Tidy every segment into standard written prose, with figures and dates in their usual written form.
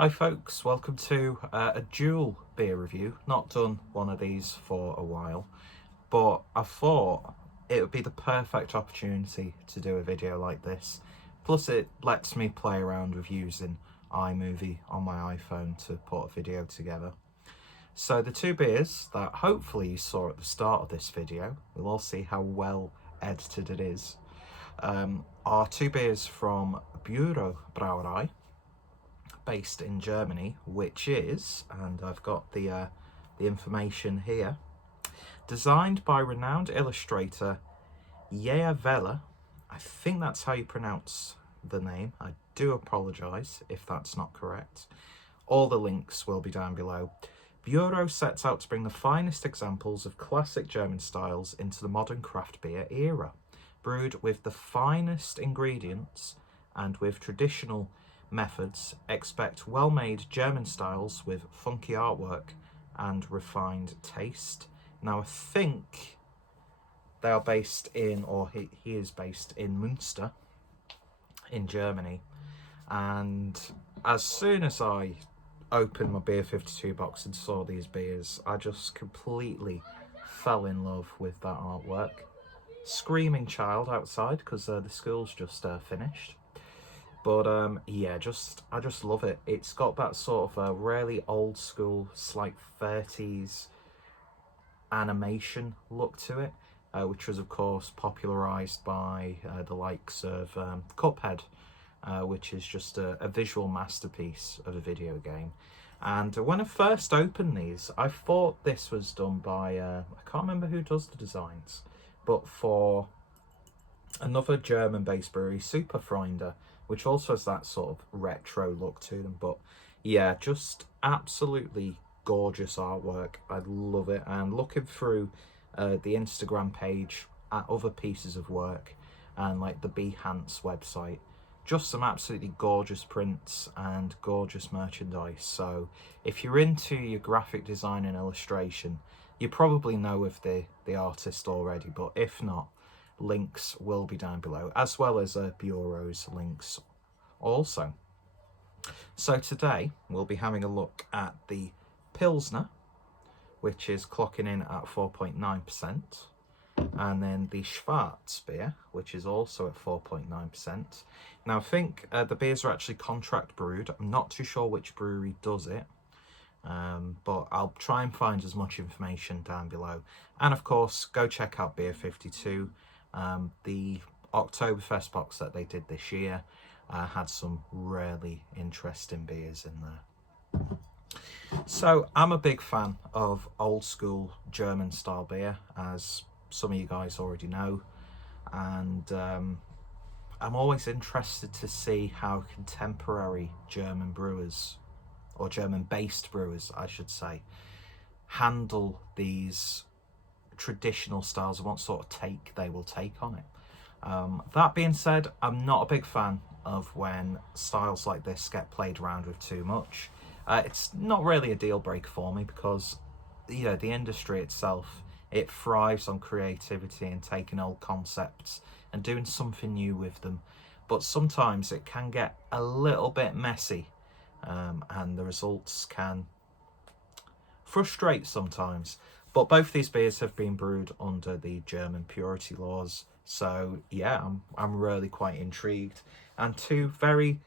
Hi folks, welcome to a dual beer review. Not done one of these for a while, but I thought it would be the perfect opportunity to do a video like this. Plus it lets me play around with using iMovie on my iPhone to put a video together. So the two beers that hopefully you saw at the start of this video, we'll all see how well edited it is, are two beers from Büro Brauerei, based in Germany, which is, and I've got the information here, designed by renowned illustrator Yeye. I think that's how you pronounce the name. I do apologise if that's not correct. All the links will be down below. Büro sets out to bring the finest examples of classic German styles into the modern craft beer era, brewed with the finest ingredients and with traditional methods. Expect well-made German styles with funky artwork and refined taste. Now I think they are based in, or he is based in Münster in Germany, and as soon as I opened my Beer 52 box and saw these beers, I just completely fell in love with that artwork. Screaming child outside because the school's just finished. But yeah, I just love it. It's got that sort of a really old school, slight 30s animation look to it, which was of course popularised by the likes of Cuphead, which is just a visual masterpiece of a video game. And when I first opened these, I thought this was done by, I can't remember who does the designs, but for another German-based brewery, Superfreunde, which also has that sort of retro look to them. But yeah, just absolutely gorgeous artwork. I love it. And looking through the Instagram page at other pieces of work and like the Behance website, just some absolutely gorgeous prints and gorgeous merchandise. So if you're into your graphic design and illustration, you probably know of the artist already, but if not, links will be down below, as well as Bureau's links also. So today we'll be having a look at the Pilsner, which is clocking in at 4.9%, and then the Schwarz beer, which is also at 4.9%. Now I think the beers are actually contract brewed. I'm not too sure which brewery does it, but I'll try and find as much information down below. And of course, go check out Beer 52. The Oktoberfest box that they did this year had some really interesting beers in there. So I'm a big fan of old school German style beer, as some of you guys already know, and I'm always interested to see how contemporary German brewers, or German based brewers I should say, handle these traditional styles and what sort of take they will take on it. That being said, I'm not a big fan of when styles like this get played around with too much. It's not really a deal breaker for me because, you know, the industry itself, it thrives on creativity and taking old concepts and doing something new with them. But sometimes it can get a little bit messy, and the results can frustrate sometimes. But both these beers have been brewed under the German purity laws, so yeah, I'm really quite intrigued. And two very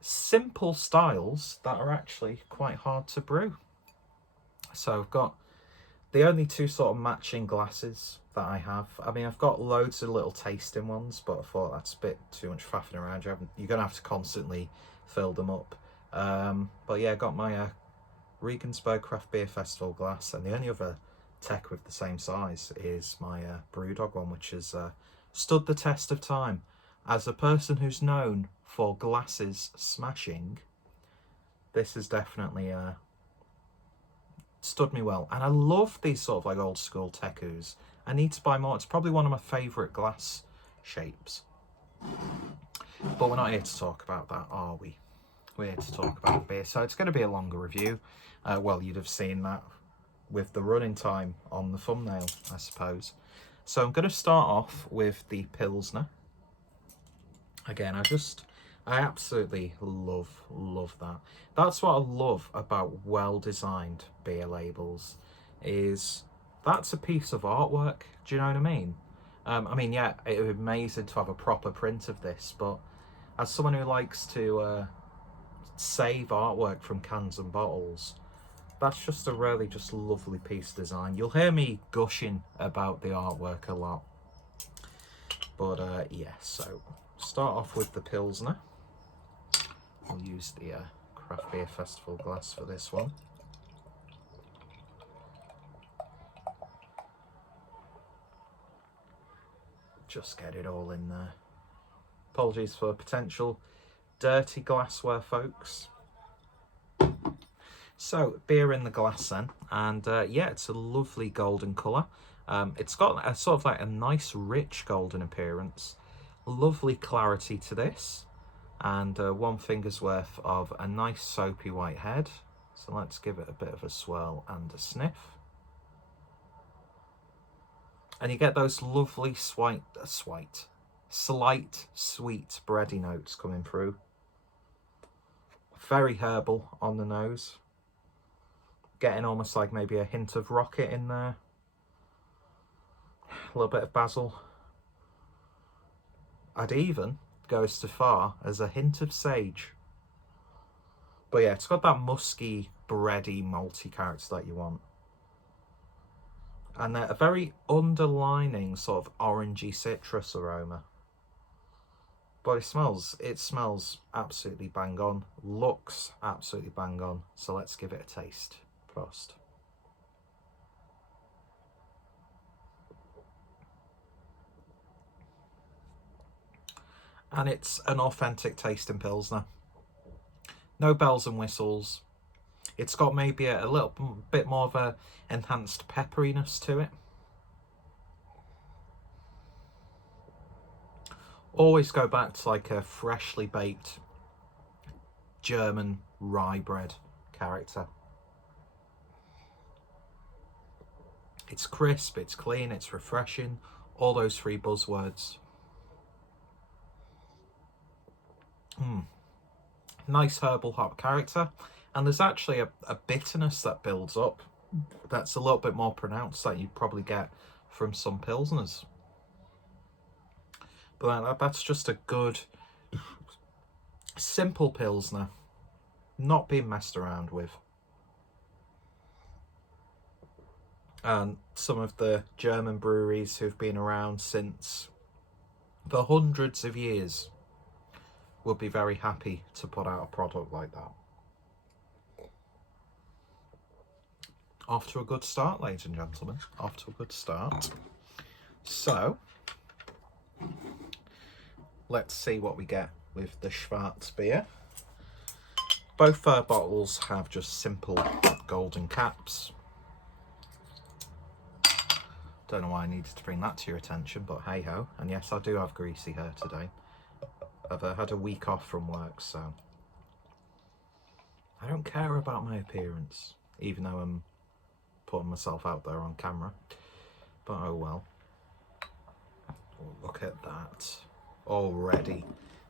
simple styles that are actually quite hard to brew. So I've got the only two sort of matching glasses that I have. I mean, I've got loads of little tasting ones, but I thought that's a bit too much faffing around. You're going to have to constantly fill them up. But yeah, I got my Regensburg Craft Beer Festival glass, and the only other tech with the same size is my Brewdog one, which has stood the test of time. As a person who's known for glasses smashing, this has definitely stood me well. And I love these sort of like old school Tekus. I need to buy more. It's probably one of my favourite glass shapes. But we're not here to talk about that, are we? We're here to talk about beer. So it's going to be a longer review. Well, you'd have seen that with the running time on the thumbnail, I suppose. So I'm going to start off with the Pilsner. Again, I absolutely love that. That's what I love about well-designed beer labels, is that's a piece of artwork. Do you know what I mean? I mean, yeah, it would be amazing to have a proper print of this, but as someone who likes to save artwork from cans and bottles, that's just a really just lovely piece of design. You'll hear me gushing about the artwork a lot. But yeah, so start off with the Pilsner. We'll use the Craft Beer Festival glass for this one. Just get it all in there. Apologies for potential dirty glassware, folks. So, beer in the glass then, and yeah, it's a lovely golden colour. It's got a sort of like a nice rich golden appearance. Lovely clarity to this, and one finger's worth of a nice soapy white head. So let's give it a bit of a swirl and a sniff. And you get those lovely slight sweet bready notes coming through. Very herbal on the nose. Getting almost like maybe a hint of rocket in there. A little bit of basil. I'd even go so far as a hint of sage. But yeah, it's got that musky, bready, malty character that you want. And a very underlining sort of orangey citrus aroma. But it smells absolutely bang on. Looks absolutely bang on. So let's give it a taste. Prost. And it's an authentic tasting Pilsner. No bells and whistles. It's got maybe a little bit more of a enhanced pepperiness to it. Always go back to like a freshly baked German rye bread character. It's crisp, it's clean, it's refreshing. All those three buzzwords. Nice herbal hop character. And there's actually a bitterness that builds up that's a little bit more pronounced that you'd probably get from some Pilsners. But that's just a good, simple Pilsner, not being messed around with. And some of the German breweries who've been around since the hundreds of years would be very happy to put out a product like that. Off to a good start, ladies and gentlemen. Off to a good start. So, let's see what we get with the Schwarz beer. Both bottles have just simple golden caps. Don't know why I needed to bring that to your attention, but hey ho. And yes, I do have greasy hair today. I've had a week off from work, so I don't care about my appearance, even though I'm putting myself out there on camera. But oh well. Oh, look at that. Already,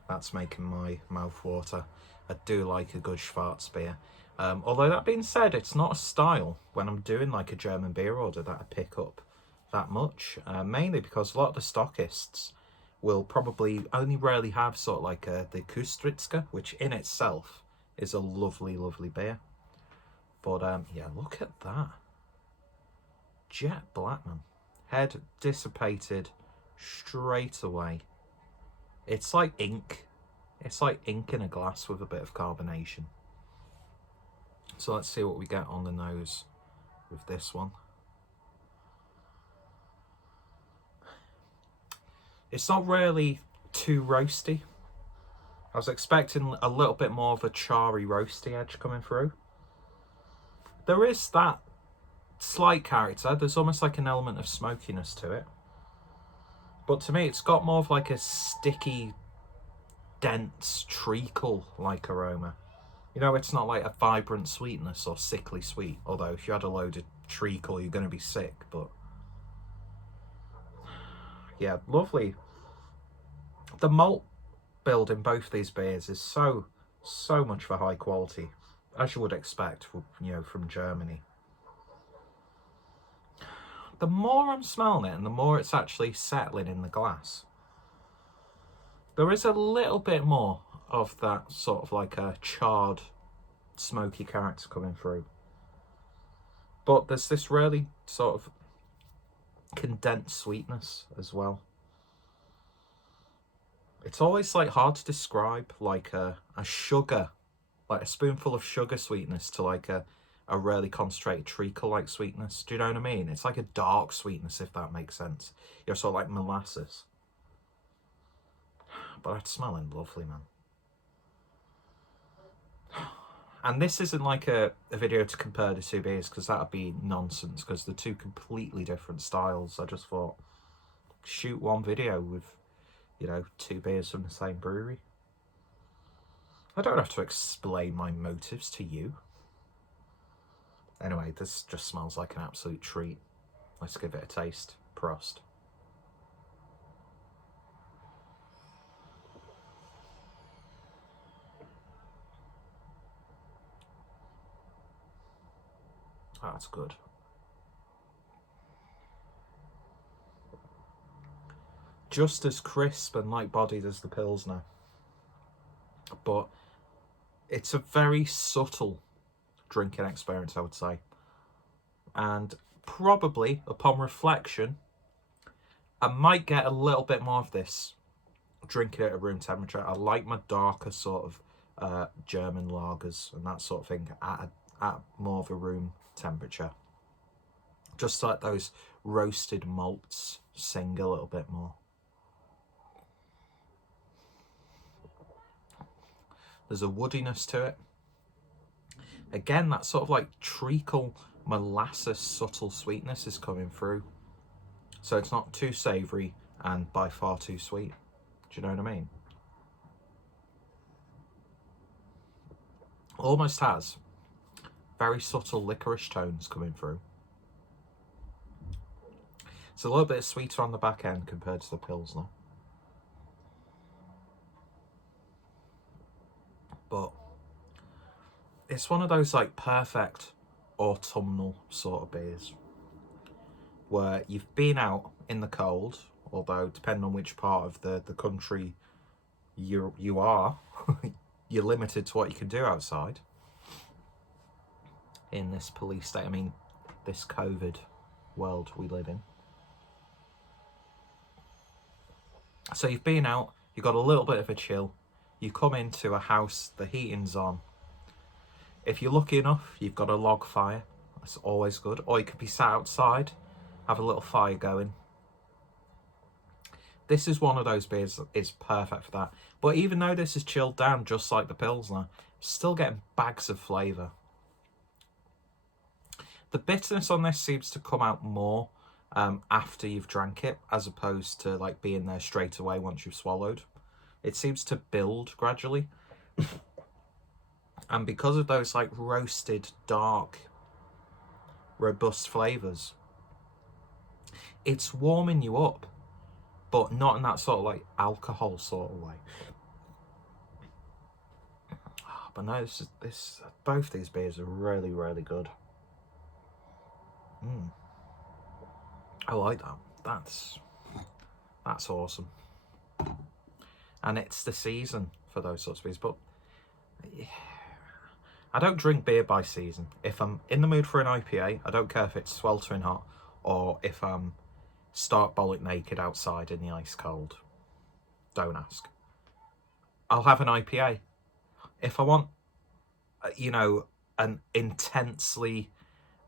that's making my mouth water. I do like a good Schwarz beer. Although that being said, it's not a style when I'm doing like a German beer order that I pick up that much. Mainly because a lot of the stockists will probably only rarely have sort of like the Kustritzka, which in itself is a lovely, lovely beer. But yeah, look at that. Jet black, man. Head dissipated straight away. It's like ink. It's like ink in a glass with a bit of carbonation. So let's see what we get on the nose with this one. It's not really too roasty. I was expecting a little bit more of a charry roasty edge coming through. There is that slight character. There's almost like an element of smokiness to it. But to me, it's got more of like a sticky, dense, treacle-like aroma. You know, it's not like a vibrant sweetness or sickly sweet. Although if you had a load of treacle, you're going to be sick. But yeah, lovely. The malt build in both these beers is so much of a high quality, as you would expect, you know, from Germany. The more I'm smelling it and the more it's actually settling in the glass, there is a little bit more of that sort of like a charred, smoky character coming through. But there's this really sort of condensed sweetness as well. It's always like hard to describe, like a sugar, like a spoonful of sugar sweetness to like a really concentrated treacle-like sweetness. Do you know what I mean? It's like a dark sweetness, if that makes sense. You're sort of like molasses. But it's smelling lovely, man. And this isn't like a video to compare the two beers, because that would be nonsense, because they're two completely different styles. I just thought, shoot one video with, you know, two beers from the same brewery. I don't have to explain my motives to you. Anyway, this just smells like an absolute treat. Let's give it a taste. Prost. That's good. Just as crisp and light-bodied as the Pilsner, but it's a very subtle drinking experience, I would say. And probably, upon reflection, I might get a little bit more of this drinking it at room temperature. I like my darker sort of German lagers and that sort of thing at more of a room temperature. Just like those roasted malts sing a little bit more. There's a woodiness to it. Again, that sort of like treacle, molasses, subtle sweetness is coming through. So it's not too savoury and by far too sweet. Do you know what I mean? Almost has very subtle licorice tones coming through. It's a little bit sweeter on the back end compared to the Pilsner. But it's one of those like perfect autumnal sort of beers where you've been out in the cold, although depending on which part of the country you are, you're limited to what you can do outside in this police state. I mean, this COVID world we live in. So you've been out, you've got a little bit of a chill, you come into a house, the heating's on. If you're lucky enough, you've got a log fire. That's always good. Or you could be sat outside, have a little fire going. This is one of those beers that is perfect for that. But even though this is chilled down just like the Pilsner, still getting bags of flavour. The bitterness on this seems to come out more after you've drank it, as opposed to like being there straight away once you've swallowed. It seems to build gradually. And because of those like roasted, dark, robust flavours, it's warming you up, but not in that sort of like alcohol sort of way. But no, both these beers are really, really good. I like that. That's awesome. And it's the season for those sorts of beers. But I don't drink beer by season. If I'm in the mood for an IPA, I don't care if it's sweltering hot or if I'm stark bollock naked outside in the ice cold. Don't ask. I'll have an IPA. If I want, you know, an intensely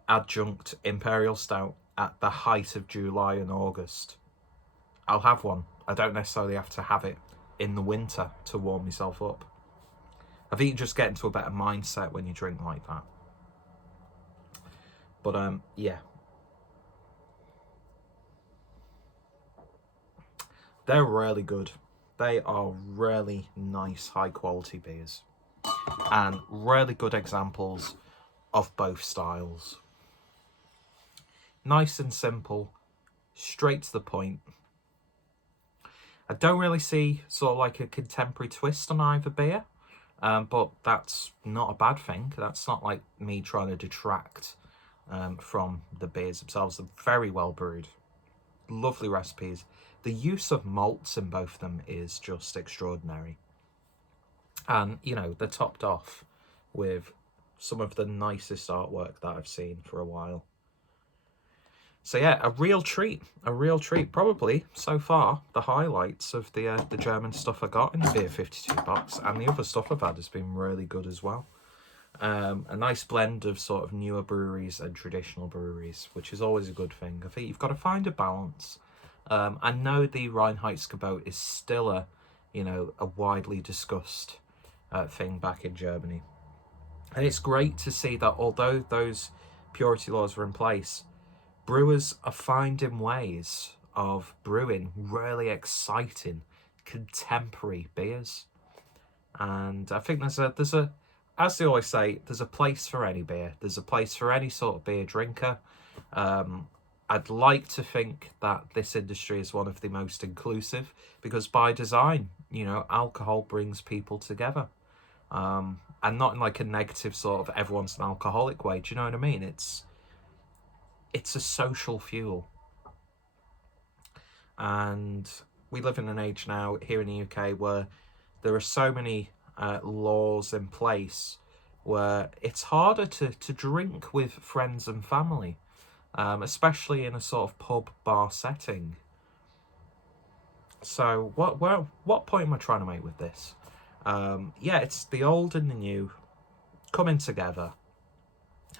adjunct Imperial Stout at the height of July and August, I'll have one. I don't necessarily have to have it in the winter to warm myself up. I think you just get into a better mindset when you drink like that. But yeah. They're really good. They are really nice, high quality beers. And really good examples of both styles. Nice and simple, straight to the point. I don't really see sort of like a contemporary twist on either beer, but that's not a bad thing. That's not like me trying to detract from the beers themselves. They're very well brewed, lovely recipes. The use of malts in both of them is just extraordinary. And, you know, they're topped off with some of the nicest artwork that I've seen for a while. So yeah, a real treat. Probably, so far, the highlights of the German stuff I got in the Beer 52 box. And the other stuff I've had has been really good as well. A nice blend of sort of newer breweries and traditional breweries, which is always a good thing. I think you've got to find a balance. I know the Reinheitsgebot is still a widely discussed thing back in Germany. And it's great to see that although those purity laws are in place, brewers are finding ways of brewing really exciting contemporary beers. And I think there's a as they always say, there's a place for any beer. There's a place for any sort of beer drinker. I'd like to think that this industry is one of the most inclusive, because by design, you know, alcohol brings people together. And not in like a negative sort of everyone's an alcoholic way. Do you know what I mean? It's a social fuel. And we live in an age now here in the UK where there are so many laws in place where it's harder to drink with friends and family, especially in a sort of pub bar setting. So what point am I trying to make with this? Yeah, it's the old and the new coming together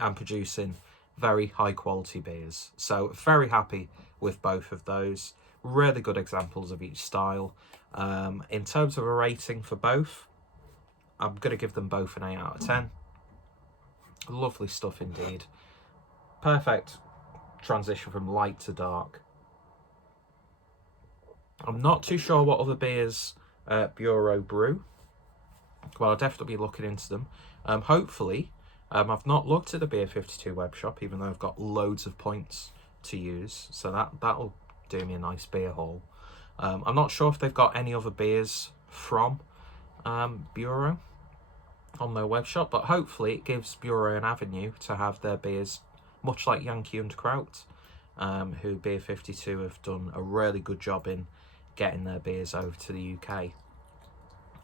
and producing very high quality beers. So very happy with both of those. Really good examples of each style. In terms of a rating for both, I'm going to give them both an 8 out of 10. Lovely stuff indeed. Perfect transition from light to dark. I'm not too sure what other beers Büro brew. Well, I'll definitely be looking into them. Hopefully, I've not looked at the Beer 52 web shop, even though I've got loads of points to use. So that'll do me a nice beer haul. I'm not sure if they've got any other beers from Büro on their web shop, but hopefully it gives Büro an avenue to have their beers, much like Yankee and Kraut, who Beer 52 have done a really good job in getting their beers over to the UK.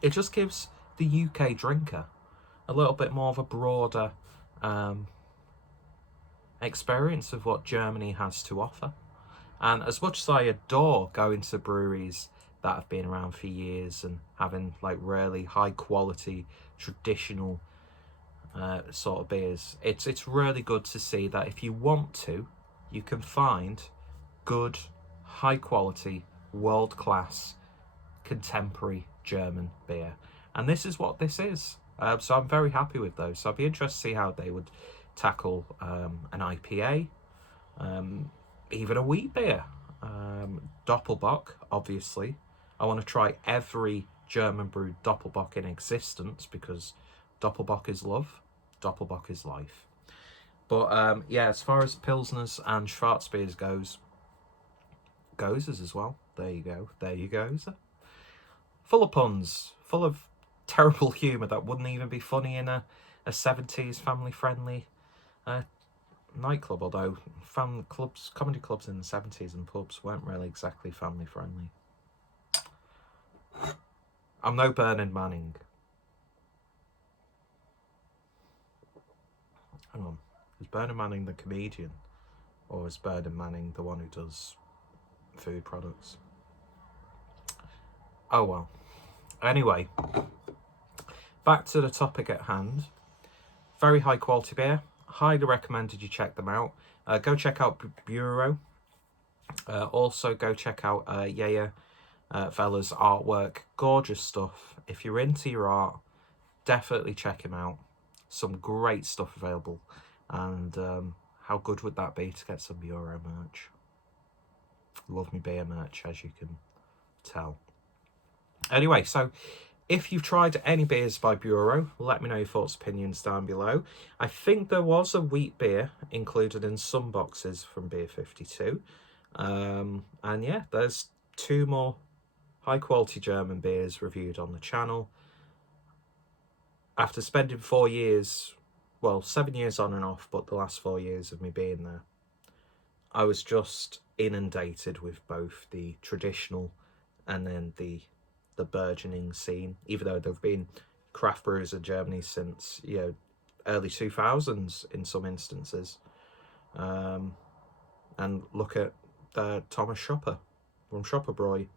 It just gives the UK drinker a little bit more of a broader experience of what Germany has to offer. And as much as I adore going to breweries that have been around for years and having like really high quality traditional sort of beers, it's really good to see that if you want to, you can find good, high quality, world class, contemporary German beer. And this is what this is. So I'm very happy with those. So I'd be interested to see how they would tackle an IPA, even a wheat beer. Doppelbock, obviously. I want to try every German brewed Doppelbock in existence, because Doppelbock is love, Doppelbock is life. But yeah, as far as Pilsners and Schwarz beers goes as well. There you go. Full of puns, full of terrible humour that wouldn't even be funny in a 70s family-friendly nightclub, although comedy clubs in the 70s and pubs weren't really exactly family-friendly. I'm no Bernard Manning. Hang on, is Bernard Manning the comedian, or is Bernard Manning the one who does food products? Oh well. Anyway, back to the topic at hand. Very high quality beer. Highly recommended you check them out. Go check out Büro. Also go check out Yeye fella's artwork. Gorgeous stuff. If you're into your art, definitely check him out. Some great stuff available. And how good would that be to get some Büro merch? Love me beer merch, as you can tell. Anyway, so if you've tried any beers by Büro, let me know your thoughts, opinions down below. I think there was a wheat beer included in some boxes from Beer 52. And yeah, there's 2 more high quality German beers reviewed on the channel. After spending 4 years, well, 7 years on and off, but the last 4 years of me being there, I was just inundated with both the traditional and then the burgeoning scene, even though there have been craft brewers in Germany since, you know, early 2000s in some instances. And look at Thomas Schopper from Schopperbräu.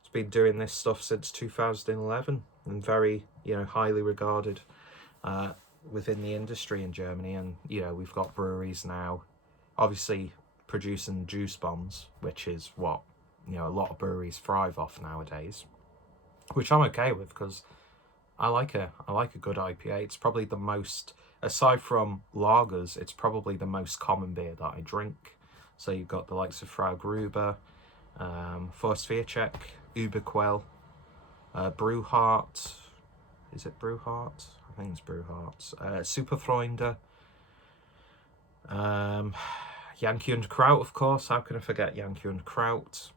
He's been doing this stuff since 2011 and very, you know, highly regarded within the industry in Germany. And, you know, we've got breweries now obviously producing juice bombs, which is what, you know, a lot of breweries thrive off nowadays, which I'm okay with because I like a good IPA. It's probably the most, aside from lagers, it's probably the most common beer that I drink. So you've got the likes of Frau Gruber, Forstviercheck, Uberquell, Brewhart. Is it Brewhart? I think it's Brewhart. Superfreunde. Yankee und Kraut, of course. How can I forget Yankee und Kraut?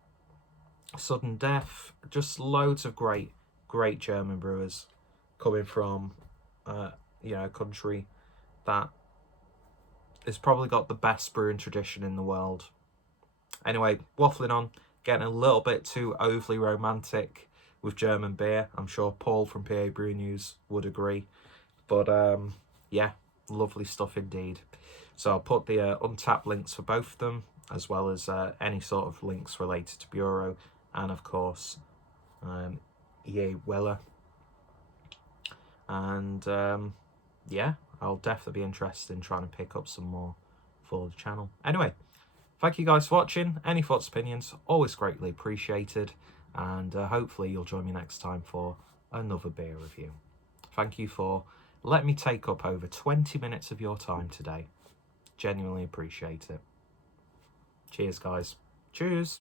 Sudden Death. Just loads of great German brewers coming from, you know, a country that has probably got the best brewing tradition in the world. Anyway, waffling on, getting a little bit too overly romantic with German beer. I'm sure Paul from PA Brew News would agree. But yeah, lovely stuff indeed. So I'll put the Untapped links for both of them, as well as any sort of links related to Büro, and of course Yeye. And yeah, I'll definitely be interested in trying to pick up some more for the channel. Anyway, thank you guys for watching. Any thoughts, opinions, always greatly appreciated. And hopefully you'll join me next time for another beer review. Thank you for letting me take up over 20 minutes of your time today. Genuinely appreciate it. Cheers, guys. Cheers.